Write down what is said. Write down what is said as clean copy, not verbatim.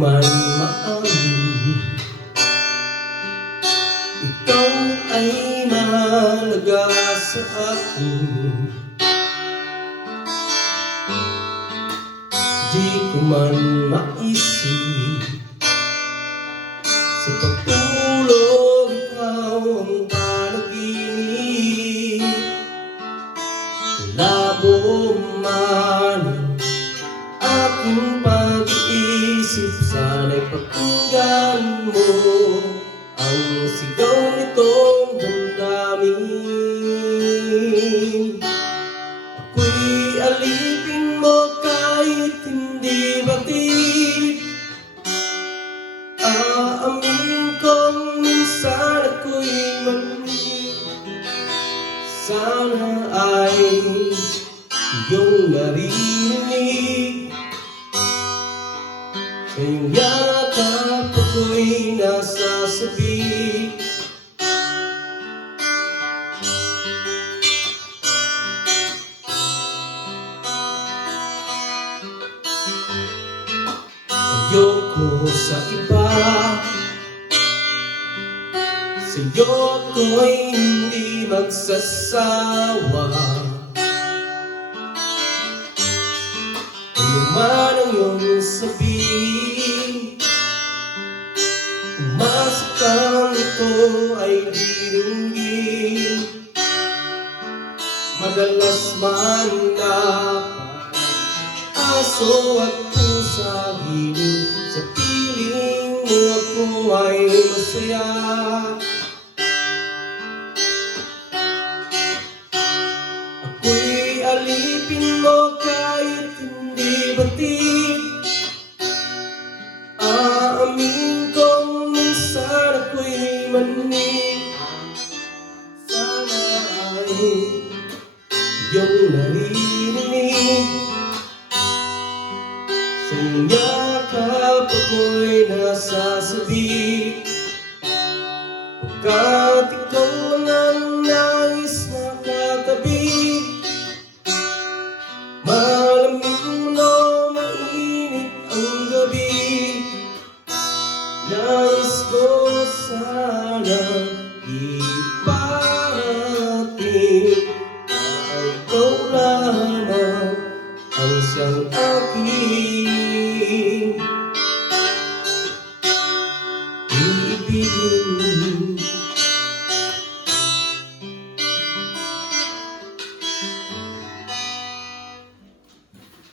man maamin, ikaw ay mahalaga sa akin. Di ko man maisip sa pagtulog ikaw ang panaginip. Labo man ang aking pag-iisip, sana'y pakinggan mo ang sigaw nitong damdamin. Ako'y alipin mo kahit hindi batid. Aamin kong minsan ako'y mali. Sana ay iyong marinig. Sa iyong yakap ako'y nasasabi. Ayoko sa iba, sa'yo ko'y hindi magsasawa. Ano man ang iyong sabihin, umasa kang ito ay dinunggin. Madalas man na aso at pusa gilid, sa piling mo ako ay masaya. Ako'y alipin mo kahit hindi batid. Aamin kong minsan ako'y manig. Sana ay